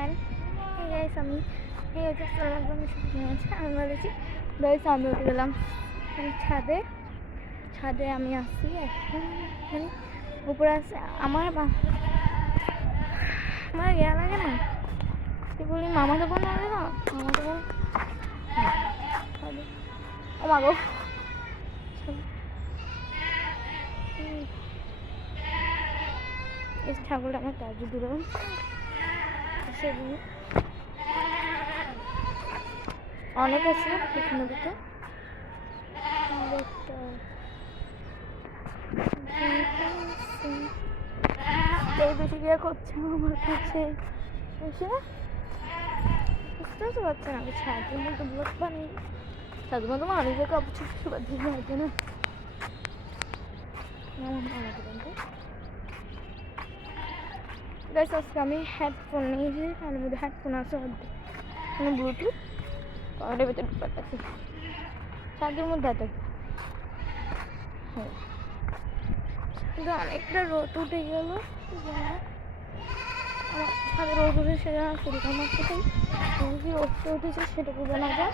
and hey guys আমি হে হচ্ছে আসসালামু আলাইকুম আমি বলেছি গাইস আমি উঠে গেলাম ছাদে ছাদে আমি আসছি এখন মানে উপরে আসছে আমার আমার ইয়া লাগে না কি বলি মামা তো বোন লাগে না মামা তো বোন ও মা গো এই ছাগলটা আমার কাজে দূরে সেদিন অনেক আছে এখানে দিতে এই বেশি গিয়ে করছে আমার কাছে এসে বুঝতে পারছে না আমি ছাদের মধ্যে ব্লক বানিয়ে ছাদের মধ্যে মানুষের কাপড় ছুটে বাঁধিয়ে হয়তো না আমাকে বলতে গাইস আজকে আমি হেডফোন নিয়েছি তার মধ্যে হেডফোন আছে মানে ব্লুটুথ পাওয়ারের ভেতরে ঢুকাতেছি ছাদের মধ্যে এত হ্যাঁ কিন্তু অনেকটা রোদ উঠে গেল আমার ছাদে রোদ উঠে সেটা সেরকম মারতে চাই যদি রোদটা উঠেছে সেটা বোঝা না যায়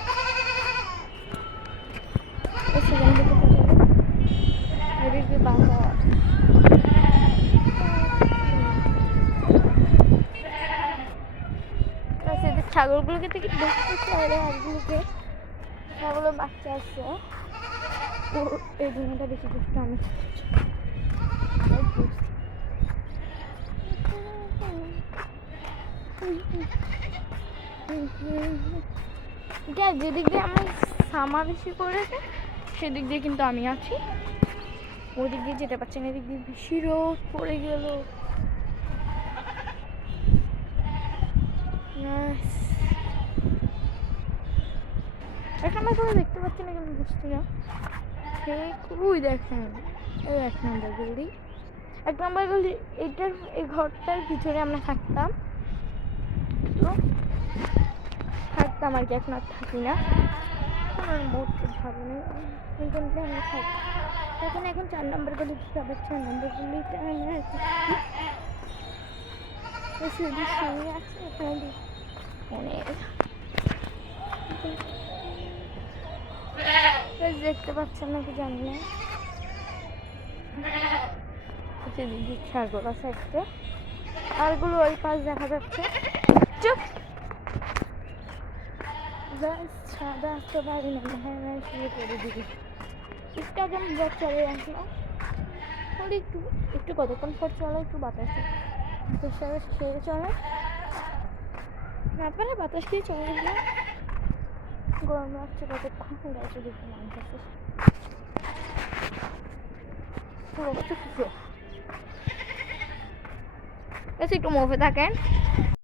সেখান থেকে এদিকে বাঁধা ছাগলগুলোকে থেকে দেখতে চাই হাঁসগুলোকে ছাগলের বাচ্চা আসছে ও এই দুনিয়াটা বেশি দুষ্ট আমি যেদিক দিয়ে আমি সামা বেশি করেছে সেদিক দিয়ে কিন্তু আমি আছি ওদিক দিয়ে যেতে পারছি না এদিক দিয়ে বেশি রোদ পড়ে গেল এক নাম্বার করে দেখতে পাচ্ছি না কেন বুঝছি না সে খুবই দেখেন এই এক নাম্বার গলি এক নাম্বার গলি এইটার এই ঘরটার ভিতরে আমরা থাকতাম তো থাকতাম আর কি এখন আর থাকি না আমার বহুত ভালো নেই এখানটা আমরা থাকি তখন এখন 4 নম্বর গলি আবার 6 নম্বর গলিতে আমরা সিঁড়ির সামনে আছে এখানে অনেক দেখতে পাচ্ছেন নাকি জানি না দিদি ছাগল আছে একটা আরগুলো ওই পাশ দেখা যাচ্ছে চুপ সাদা আসতে পারি না হ্যাঁ হ্যাঁ শুয়ে পড়ে দিদি ইনস্টাগ্রাম ব্লগ চলে আসলাম একটু একটু কতক্ষণ পর চলে একটু বাতাসে খেয়ে চলে তারপরে বাতাস খেয়ে চলে গেলাম গরম লাগছে কতক্ষণ গাছে দেখতে মানুষ আছে একটু মুভে থাকেন